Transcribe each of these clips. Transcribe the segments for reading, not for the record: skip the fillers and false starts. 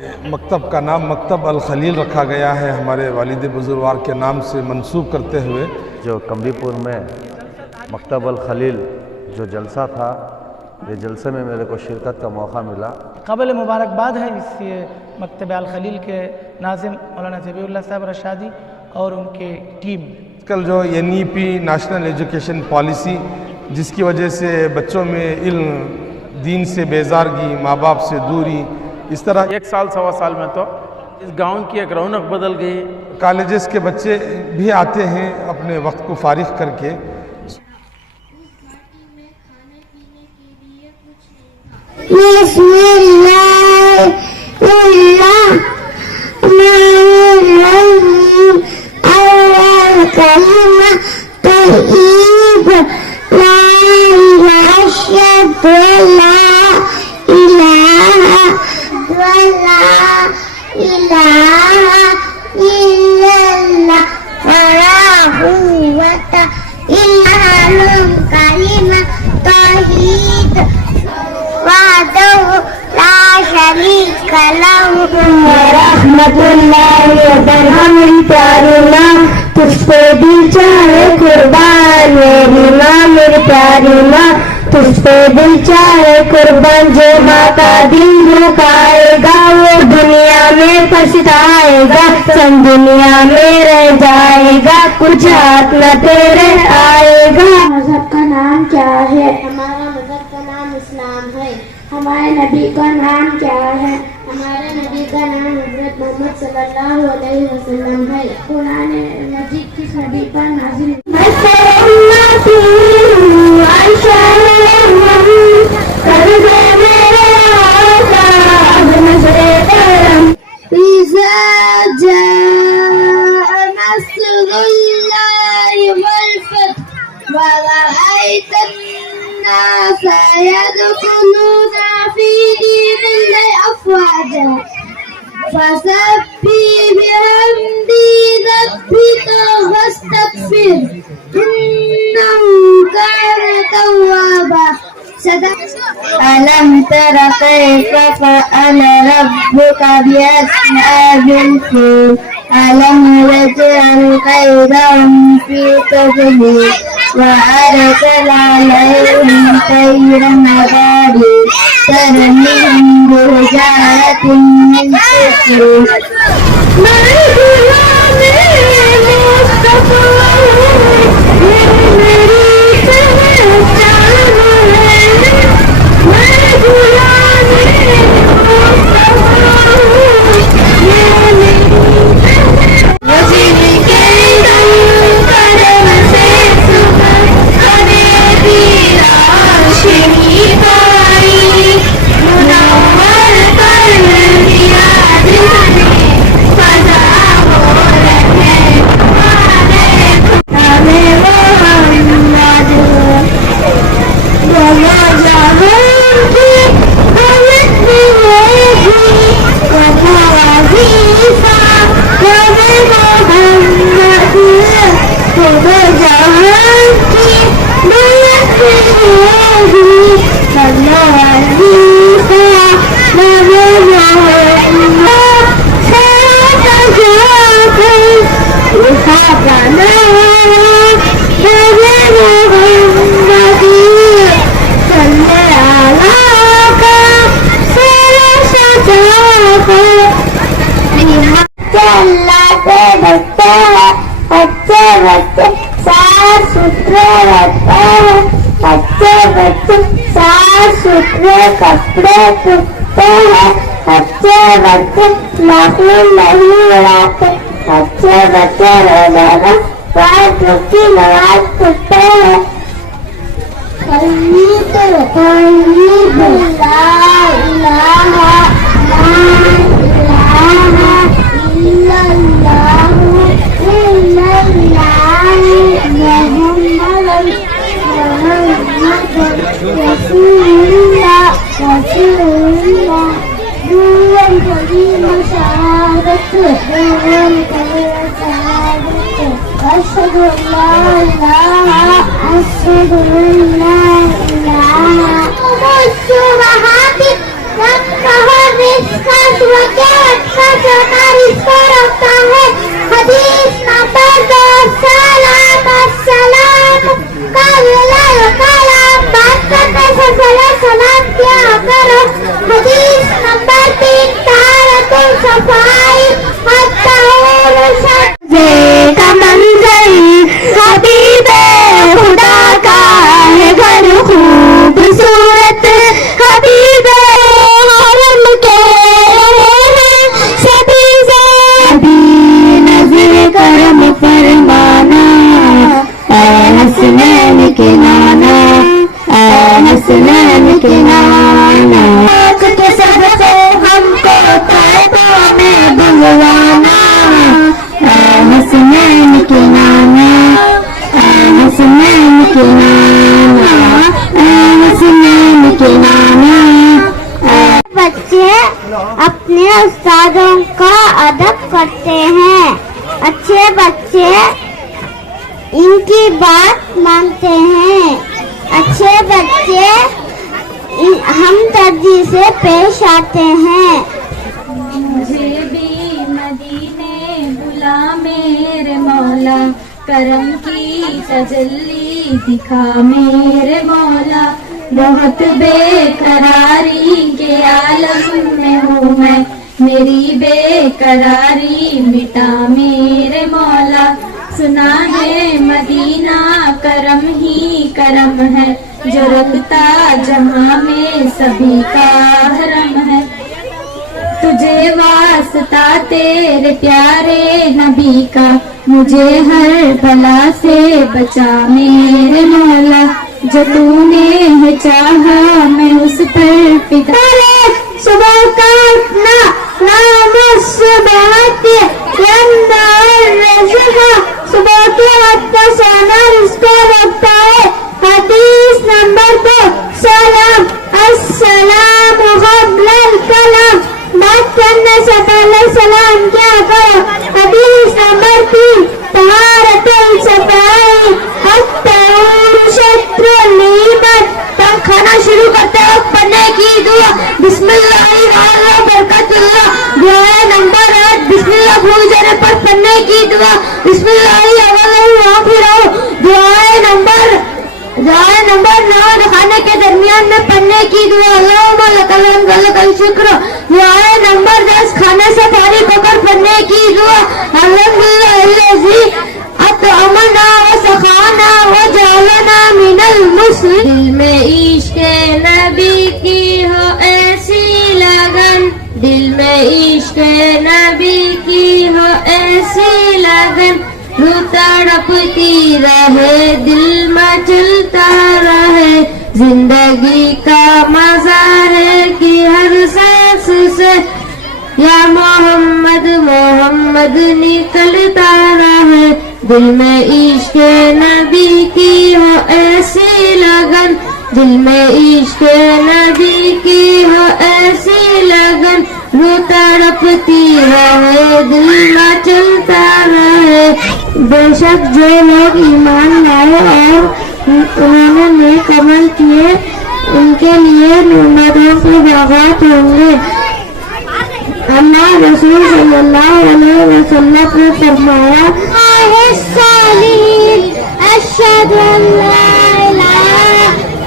مکتب کا نام مکتب الخلیل رکھا گیا ہے ہمارے والد بزرگوار کے نام سے منسوب کرتے ہوئے۔ جو قمری پور میں مکتب الخلیل جو جلسہ تھا، یہ جلسے میں میرے کو شرکت کا موقع ملا۔ قابل مبارکباد ہے اس مکتب الخلیل کے ناظم مولانا ذبیح اللہ صاحب رشادی اور ان کے ٹیم۔ کل جو NEP نیشنل ایجوکیشن پالیسی، جس کی وجہ سے بچوں میں علم، دین سے بیزارگی، ماں باپ سے دوری، اس طرح ایک سال سوا سال میں تو اس گاؤں کی ایک رونق بدل گئی۔ کالجز کے بچے بھی آتے ہیں اپنے وقت کو فارغ کر کے۔ بسم اللہ الرحمن الرحیم، اول کلمہ توحید، لا الہ اشہد لا الہ ولا الہ الا اللہ ولا قوة الا باللہ، کلمہ توحید وحدہ لا شریک لہ۔ رحمت اللہ برہم پیاری ماں، تجھ پہ دل چاہے قربان، میری ماں میری پیاری ماں، تجھ پہ دل چاہے قربان۔ جو ماں کا دل دکھائے گا وہ دنیا میں پچھتائے گا، سن دنیا میں رہ جائے گا، کچھ ہاتھ نہ تیرے آئے گا۔ مذہب کا نام کیا ہے؟ ہمارا مذہب کا نام اسلام ہے۔ ہمارے نبی کا نام کیا ہے؟ ہمارے نبی کا نام حضرت محمد صلی اللہ علیہ وسلم ہے۔ قرآن مجید کس نبی پر نازل ورأيت الناس يدخلون في دين الله أفواجا فسبح بحمد ربك واستغفر إنه كان توابا۔ ألم تر كيف فعل ربك بأصحاب الفيل، ألم يجعل كيدهم في تضليل وأرسل عليهم طيرا أبابيل ترميهم بحجارة من سجيل۔ اللہ سے ڈرتے ہیں بچے بچے، صاف ستھرے رہتے ہیں بچے بچے، صاف ستھرے کپڑے پہنتے ہیں بچے بچے، ناخن نہیں اڑاتے بچے بچے، روزانہ پانچ وقت کی نماز پڑھتے ہیں۔ توحید توحید، لا الہ أشهد أن لا إله أشهد أن لا إله الصبحات نفخ الرزق वक़्त का जो तारीफ को रखता है। हदीस नंबर 2 सलाम अस्सलाम कलाम बात करने से पहले सलाम किया करो। हदीस नंबर 3 तारतुल सफाई अत्तहूर शज़े का मंज़र हबीबे खुदा का है घर खूबसूरत हबीबे हरम के सभी ज़ादी नज़र करम फरमाना ऐ हसनैन के नाना ऐ हसनैन के नाना के सबसे हमको तौबा में बुलवाना ऐ हसनैन के नाना ऐ हसनैन के नाना ऐ हसनैन के नाना। बच्चे अपने उस्तादों का अदब करते हैं। अच्छे बच्चे इनकी बात मानते हैं। अच्छे बच्चे हमदर्दी से पेश आते हैं। मुझे भी मदीने बुला मेरे मौला करम की तजल्ली दिखा मेरे मौला। बहुत बेकरारी के आलम में हूँ मैं मेरी बेकरारी मिटा मेरे मौला। सुना है मदीना करम ही करम है जो रखता जहाँ में सभी का हरम है। तुझे वास्ता तेरे प्यारे नबी का मुझे हर बला से बचा मेरे मौला। जो तूने है चाहा मैं उस पर फिदा। सुबह का उठना नाम सुबह सुबह के वक्त सोना इसको लगता है। हदीस नंबर 2 सलाम अस्सलाम क़ब्ल कलाम बात करने से पहले सलाम क्या करो। हदीस नंबर 3 तहारतुल सफाई अत्तहूर शत्रुल ईमान। तो खाना शुरू करते वक्त पढ़ने की दुआ बिस्मिल्लाह बरकतुल्लाह। दुआ नंबर 8 बिस्मिल्लाह भूल जाने पर पढ़ने की दुआ बिस्मिल्लाह दुआ नंबर 9 खाने के दरमियान में पढ़ने की दुआ अल्लाहुम्मा लकल हम्द व लकल शुक्र। दुआ नंबर 10 खाने से फारिग होकर पढ़ने की दुआ अल्हम्दुलिल्लाहिल्लज़ी अतअमना व सखाना व जअलना मिनल मुस्लिमीन। दिल में इश्क़ नबी की हो ऐसी लगन दिल में इश्क़ नबी की हो ऐसी लगन। रूह तड़पती रहे दिल मचलता रहे जिंदगी का मजा है कि हर सांस से या मोहम्मद मोहम्मद निकलता रहे। दिल में इश्क़ नबी की हो ऐसी लगन दिल में इश्क़ नबी की हो ऐसी लगन। रूह तड़पती रहे दिल मचलता रहे। बेशक जो लोग ईमान लाए और उन्होंने नेक अमल किए उनके लिए नेमतों के बागात होंगे। अल्लाह रसूल सल्लल्लाहु अलैहि वसल्लम ने फरमाया अशहदु अल्ला इलाहा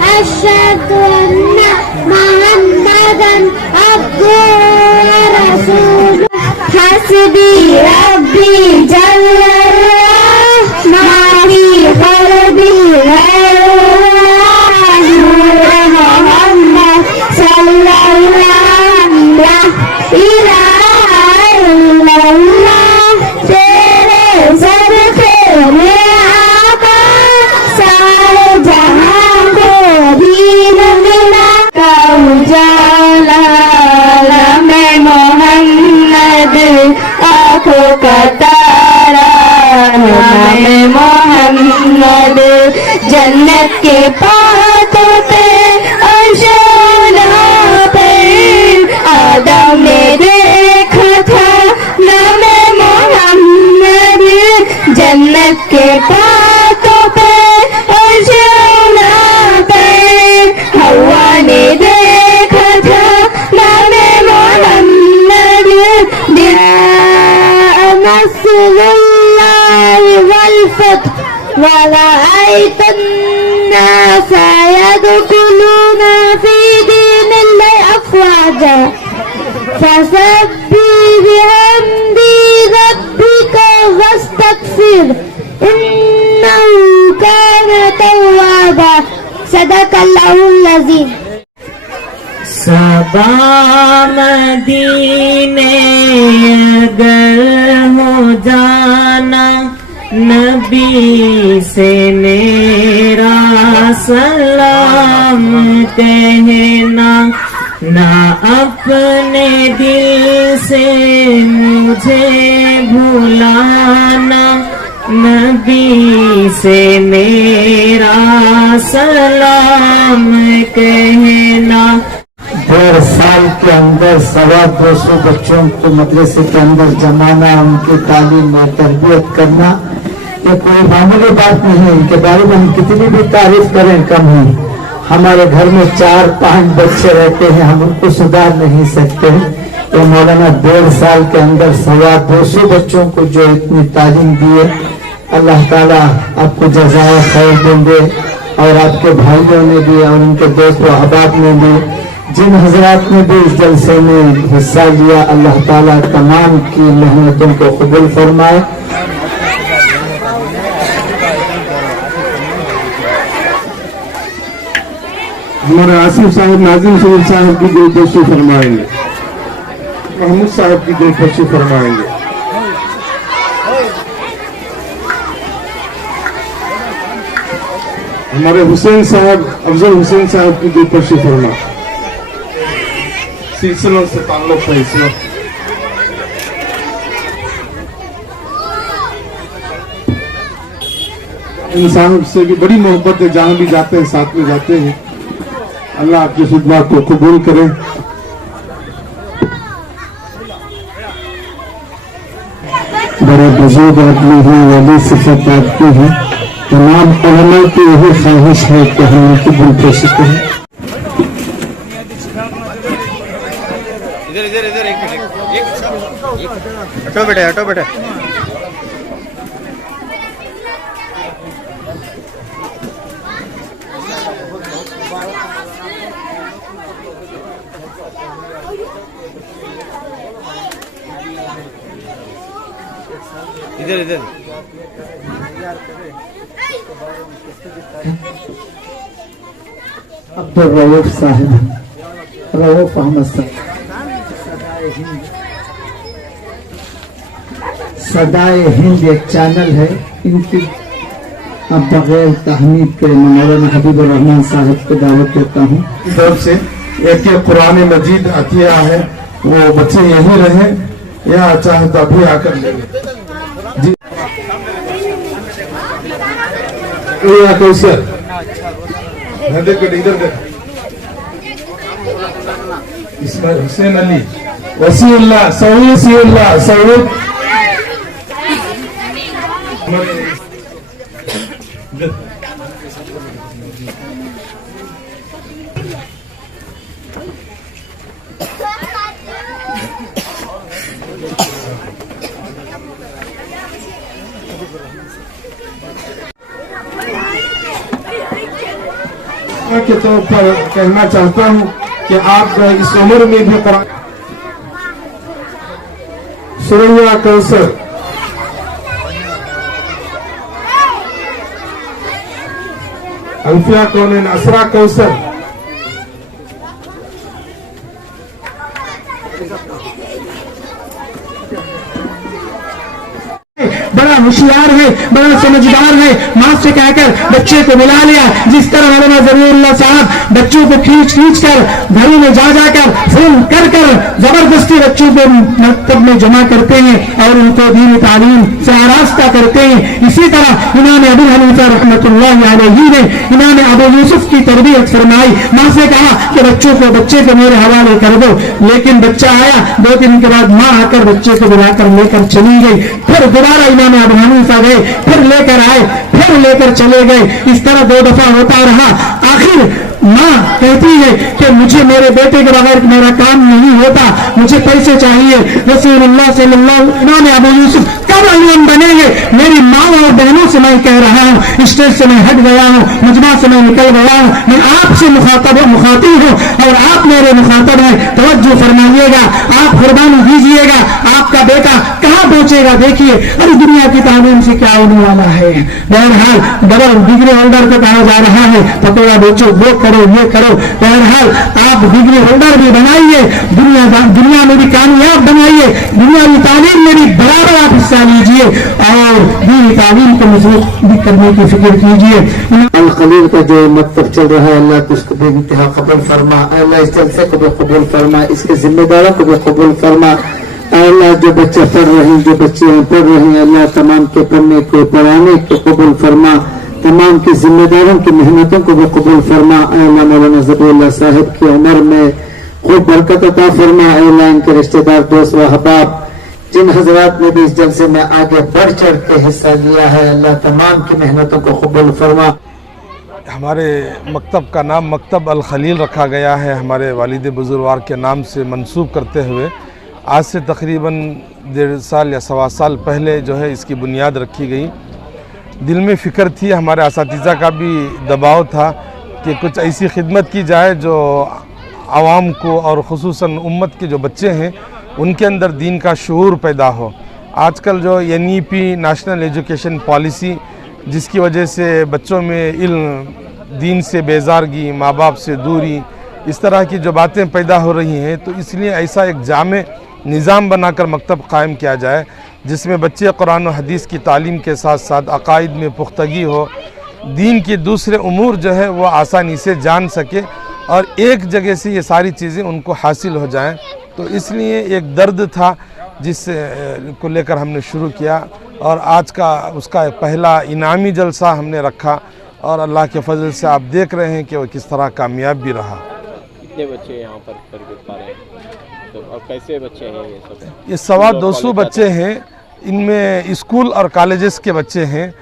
अशहदु अन्ना मुहम्मदन अब्दुहु व रसूलुहु। हस्बी रब्बी जल्लल्लाह माफी क़ल्बी गैरुल्लाह मुहम्मद सल्लल्लाहु इलाहा इल्लल्लाह। तेरे सदक़े में आका सारे जहां को दीन मिला का उजाला में मोहम्मद आँखों का तारा में मोहम्मद जन्नत के पातों पे अर्शों पे आदम ने देखा था नाम मोहम्मद जन्नत के पातों पे अर्शों पे हवा ने देखा था नाम मोहम्मद ذكر الله والفتح ورأيت الناس يدخلون في دين الله أفواجا فسبح بحمد ربك واستغفر إنه كان توابا صدق الله العظيم. صبا مدینے اگر ہو جانا نبی سے میرا سلام کہنا نہ اپنے دل سے مجھے بھلانا نبی سے میرا سلام کہنا. 1.5 سال کے اندر 250 بچوں کو مدرسے کے اندر جمانا ان کی تعلیم میں تربیت کرنا یہ کوئی معمولی بات نہیں کہ غالباً ہم کتنی بھی تعریف کریں کم ہی. ہمارے گھر میں 4-5 بچے رہتے ہیں ہم ان کو سدھار نہیں سکتے. یہ مولانا 1.5 سال کے اندر 250 بچوں کو جو اتنی تعلیم دیے اللہ تعالیٰ آپ کو جزائے خیر دیں گے اور آپ کے بھائیوں نے بھی اور ان کے دوست و احباب نے بھی جن حضرات نے بھی اس جلسے میں حصہ لیا اللہ تعالیٰ تمام کی محنتوں کو قبول فرمائے. ہمارے آصف صاحب ناظم شریف صاحب کی دل پرشی فرمائیں گے. محمود صاحب کی دل پرشی فرمائیں گے. ہمارے حسین صاحب افضل حسین صاحب کی دل پرشی فرما سلسلوں سے تعلق ہے اس وقت. انسان سے بھی بڑی محبت ہے جہاں بھی جاتے ہیں ساتھ میں جاتے ہیں. اللہ آپ کی خدمات کو قبول کرے. بڑے بزرگ آدمی ہیں ولی صفت آپ کی ہے. تمام علماء کی یہی خواہش ہے کہ ہم ان کی دل پرشی کریں. ہٹو بیٹے ادھر عبدالرؤوف صاحب رؤوف احمد صاحب صدائے ہند ایک چینل ہے ان کی اب بغیر تحمید کے مولانا حبیب الرحمان صاحب کو دعوت دیتا ہوں. طرف سے ایک قرآن مجید عطیہ ہے وہ بچے یہیں رہیں یا چاہے تو ابھی آ کر لیں گے. جی کوثر دیکھ ادھر دیکھ اسماعیل حسین علی وسیع اللہ سعود کے طور پر کہنا چاہتا ہوں کہ آپ اس عمر میں بھی قرآن سورہ کوثر الفیہ کونین اسرا کوثر بڑا ہوشیار ہے بڑا سمجھدار ہے ماں سے کہہ کر بچے کو ملا لیا. جس طرح مولانا ضرور اللہ صاحب بچوں کو کھینچ کر گھروں میں جا کر فون کر زبردستی بچوں کو مکتب میں جمع کرتے ہیں اور ان کو دین تعلیم سے آراستہ کرتے ہیں. اسی طرح امام ابو حنیفہ رحمۃ اللہ علیہ نے امام ابو یوسف کی تربیت فرمائی. ماں سے کہا کہ بچے کو میرے حوالے کر دو لیکن بچہ آیا 2 دن کے بعد ماں آ کر بچے کو بلا کر لے کر چلی گئی. پھر دوبارہ امام ابو حنیفہ گئے پھر لے کر آئے پھر لے کر چلے گئے. اس طرح 2 دفعہ ہوتا رہا. آخر ماں کہتی ہے کہ مجھے میرے بیٹے کے بغیر میرا کام نہیں ہوتا مجھے پیسے چاہیے. رسول اللہ صلی اللہ امام ابو یوسف और अलियम बनेंगे। मेरी माँ और बहनों से मैं कह रहा हूँ, स्टेज से मैं हट गया हूँ, मजमा से मैं निकल गया हूँ, मैं आपसे मुखातिब हूँ और आप मेरे मुखातिब हैं। तवज्जो फरमाइएगा, आप कुर्बानी दीजिएगा। आपका बेटा कहाँ पहुंचेगा देखिए। अरे दुनिया की तालीम से क्या होने वाला है। बहरहाल डबल डिग्री होल्डर को कहा जा रहा है पकौड़ा बेचो, वो करो, ये करो। बहरहाल आप डिग्री होल्डर भी बनाइए, दुनिया में भी कामयाब बनाइए, दुनियावी तालीम में भी बराबर आप हिस्सा लीजिए और दीनी तालीम को मजबूत भी करने की फिक्र कीजिए। अल खलील का जो मकतब चल रहा है, अल्लाह तो उसको बेइंतहा कबूल फरमा। अल्लाह इस जलसे को भी कबूल फरमा, इसके जिम्मेदारों को भी कबूल फरमा। अल्लाह जो बच्चे पढ़ रहे हैं, जो बच्चे पढ़ रहे हैं, अल्लाह तमाम के पढ़ने को, पढ़ाने को कबूल फरमा। तमाम की जिम्मेदारों की मेहनतों को भी कबूल फरमा। अल्लाह मौलाना ज़बीउल्लाह साहिब की उम्र में खूब बरकत अता फरमा। अल्लाह इनके रिश्तेदार, दोस्त व अहबाब जिन हजरात ने भी इस जलसे में आगे बढ़ चढ़ के हिस्सा लिया है, अल्लाह तमाम की मेहनतों को कबूल फरमा। हमारे मकतब का नाम मकतब अल खलील रखा गया है, हमारे वालिद बुजुर्गवार के नाम से मंसूब करते हुए। आज से तकरीबन 1.5 साल या 1.25 साल पहले जो है इसकी बुनियाद रखी गई। दिल में फ़िक्र थी, हमारे असातिज़ा का भी दबाव था कि कुछ ऐसी खिदमत की जाए जो आवाम को और ख़ुसूसन उम्मत के जो बच्चे हैं उनके अंदर दीन का शऊर पैदा हो। आजकल जो NEP नेशनल एजुकेशन पॉलिसी, जिसकी वजह से बच्चों में इल्म, दीन से बेजारगी, माँ बाप से दूरी, इस तरह की जो बातें पैदा हो रही हैं, तो इसलिए ऐसा एक जामे निज़ाम बनाकर मकतब कायम किया जाए जिसमें बच्चे कुरान और हदीस की तालीम के साथ साथ अकायद में पुख्तगी हो, दीन के दूसरे उमूर जो है वो आसानी से जान सके और एक जगह से ये सारी चीज़ें उनको हासिल हो जाएं। तो इसलिए एक दर्द था जिस को लेकर हमने शुरू किया और आज का उसका पहला इनामी जलसा हमने रखा और अल्लाह के फजल से आप देख रहे हैं कि वो किस तरह कामयाब भी रहा। कितने बच्चे यहाँ पर तरबियत पा रहे हैं, तो और कैसे बच्चे हैं ये सब? ये 250 बच्चे हैं, इनमें स्कूल और कॉलेजेस के बच्चे हैं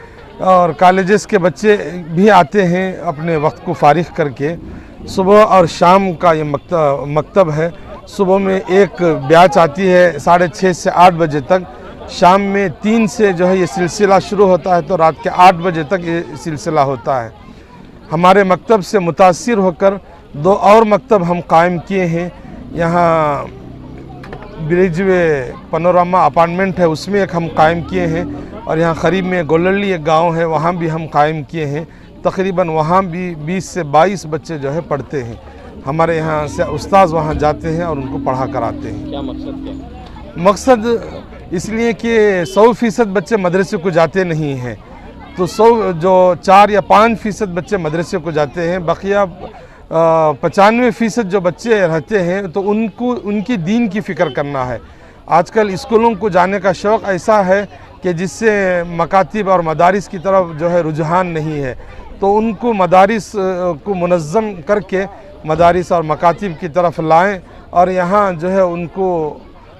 और कॉलेजेस के बच्चे भी आते हैं अपने वक्त को फारिग करके। सुबह और शाम का ये मकतब है। सुबह में एक बैच आती है 6:30 से 8 बजे तक, शाम में 3 से जो है ये सिलसिला शुरू होता है तो रात के 8 बजे तक ये सिलसिला होता है। हमारे मकतब से मुतासिर होकर 2 और मकतब हम कायम किए हैं। यहाँ ब्रिजवे पनोरामा अपार्टमेंट है, उसमें एक हम कायम किए हैं और यहाँ करीब में गोलल्ली एक गांव है, वहाँ भी हम कायम किए हैं। तकरीबन वहाँ भी 20 से 22 बच्चे जो है पढ़ते हैं। हमारे यहाँ से उस्ताद वहाँ जाते हैं और उनको पढ़ा कर आते हैं। क्या मकसद क्या? मकसद इसलिए कि 100% बच्चे मदरसे को जाते नहीं हैं, तो 4 या 5% बच्चे मदरसे को जाते हैं। बकिया 95% जो बच्चे रहते हैं तो उनको उनकी दीन की फ़िक्र करना है। आजकल स्कूलों को जाने का शौक़ ऐसा है कि जिससे मकातिब और मदारिस की तरफ जो है रुझान नहीं है, तो उनको मदारिस को मुनज़्ज़म करके मदारिस और मकातिब की तरफ लाएं और यहाँ जो है उनको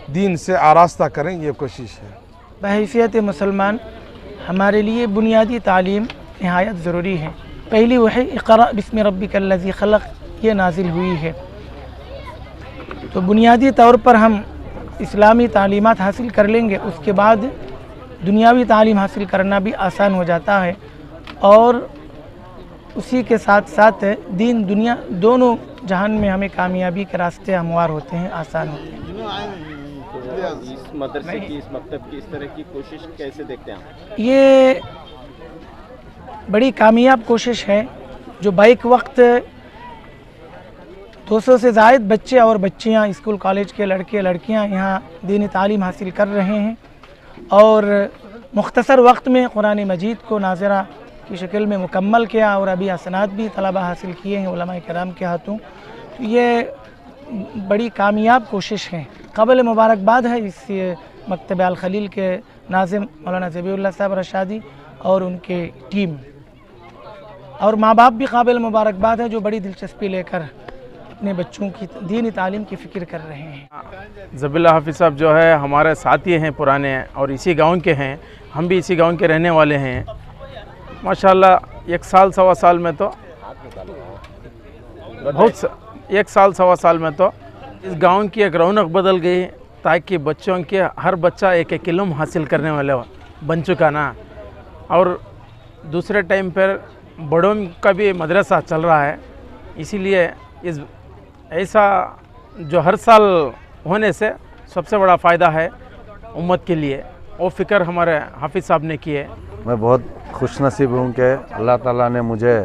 दीन से आरास्ता करें, ये कोशिश है। बहैसियत मुसलमान हमारे लिए बुनियादी तालीम नहायत ज़रूरी है। पहली वही इक़रा बिस्मि रब्बिकल्लज़ी खलक़, ये नाजिल हुई है। तो बुनियादी तौर पर हम इस्लामी तालीमात हासिल कर लेंगे, उसके बाद दुनियावी तालीम हासिल करना भी आसान हो जाता है और उसी के साथ साथ दीन दुनिया दोनों जहान में हमें कामयाबी के रास्ते हमवार होते हैं, आसान होते हैं। तो इस मदरसे की, इस मकतब की इस तरह की कोशिश कैसे देखते हैं आप? ये बड़ी कामयाब कोशिश है जो बैक वक्त 200 से ज़ायद बच्चे और बच्चियां, स्कूल कॉलेज के लड़के लड़कियां यहाँ दीनी तालीम हासिल कर रहे हैं और मुख्तसर वक्त में कुरान मजीद को नाज़रा की शक्ल में मुकम्मल किया और अभी असनाद भी तलबा हासिल किए हैं उलमा किराम के हाथों। तो ये बड़ी कामयाब कोशिश है। काबिल मुबारकबाद है इस मकतब अल खलील के नाज़िम मौलाना ज़बीउल्लाह साहब रशादी और उनके टीम, और माँ बाप भी काबिल मुबारकबाद है जो बड़ी दिलचस्पी लेकर अपने बच्चों की दीनी तालीम की फ़िक्र कर रहे हैं। ज़बीउल्लाह हाफ़िज़ साहब जो है हमारे साथी हैं पुराने और इसी गांव के हैं, हम भी इसी गांव के रहने वाले हैं। माशाल्लाह 1 साल सवा साल में तो 1 साल सवा साल में तो इस गांव की एक रौनक बदल गई ताकि बच्चों के हर बच्चा एक एक इल्म हासिल करने वाला बन चुका ना। और दूसरे टाइम पर बड़ों का भी मदरसा चल रहा है, इसीलिए इस ऐसा जो हर साल होने से सबसे बड़ा फ़ायदा है उम्मत के लिए। वो फ़िक्र हमारे हाफिज़ साहब ने की है। मैं बहुत खुश नसीब हूँ कि अल्लाह ताला ने मुझे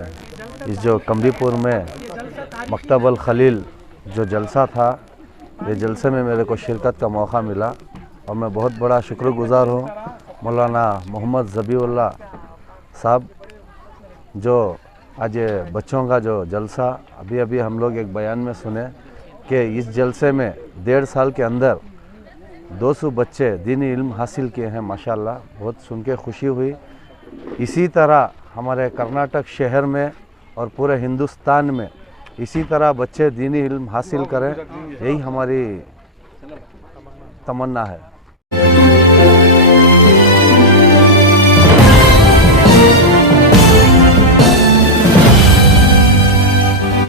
इस जो कम्बीपुर में मकतब अल खलील जो जलसा था, ये जलसे में मेरे को शिरकत का मौका मिला और मैं बहुत बड़ा शुक्रगुज़ार हूँ मौलाना मोहम्मद ज़बीउल्लाह साहब, जो आज ये बच्चों का जो जलसा अभी हम लोग एक बयान में सुने कि इस जलसे में 1.5 साल के अंदर 200 बच्चे दीनी इल्म हासिल किए हैं। माशाल्लाह, बहुत सुन के खुशी हुई। इसी तरह हमारे कर्नाटक शहर में और पूरे हिंदुस्तान में इसी तरह बच्चे दीनी इल्म हासिल करें, यही हमारी तमन्ना है।